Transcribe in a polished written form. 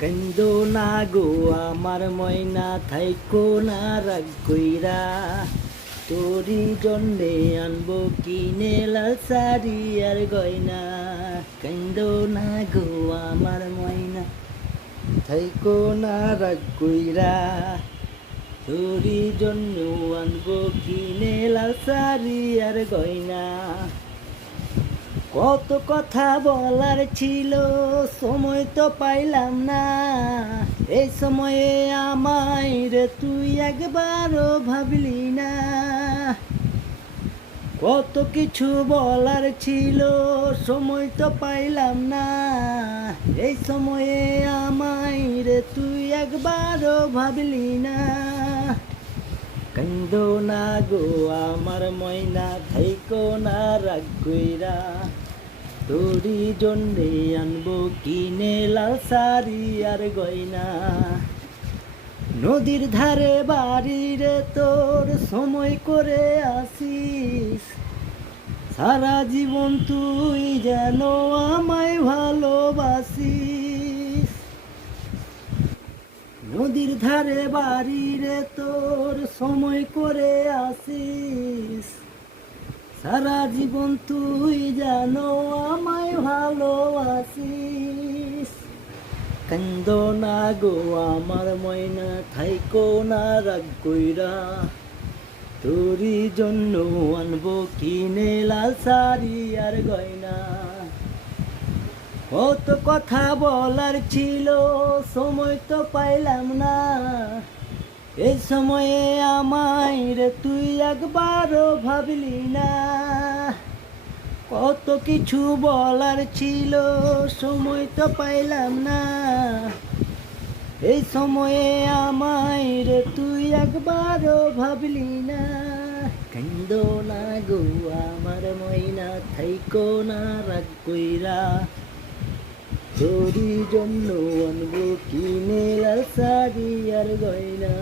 কান্দো না গো আমার ময়না থাইকো না রাগ কইরা, তোরি জন্যে আনবো কিনে লাল শাড়ি আর গয়না। কান্দো না গো আমার ময়না থাইকো না রাগ কইরা, তোরি জন্য আনবো কিনে লাল শাড়ি আর গয়না। কত কথা বলার ছিল সময় তো পাইলাম না, এই সময়ে আমায় রে তুই একবারও ভাবলি না। কত কিছু বলার ছিল সময় তো পাইলাম না, এই সময়ে আমায় রে তুই একবারও ভাবলি না। কান্দো না গো আমার ময়না থাইকো না রাগ কইরা, তোরি জন্যে আনবো কিনে লাল শাড়ি আর গয়না। নদীর ধারে বাড়ি রে তোর সময় করে আসিস, সারা জীবন তুই যেন আমায় ভালোবাসিস। নদীর ধারে বাড়ি রে তোর সময় করে আসিস, সারা জীবন তুই জানো আমায় ভালোবাসিস। কান্দো না গো আমার ময়না থাইকো না রাগ কইরা, তোরি জন্য আনবো কিনে লাল শাড়ি আর গয়না। কত কথা বলার ছিল সময় তো পাইলাম না, এই সময়ে আমায় রে তুই একবারও ভাবলি না। কত কিছু বলার ছিল সময় তো পাইলাম না, এই সময়ে আমায় রে তুই একবারও ভাবলি না। কান্দো না গো আমার ময়না থাইকো না রাগ কইরা, তোরি জন্য আনবো কিনে লাল শাড়ি আর গয়না।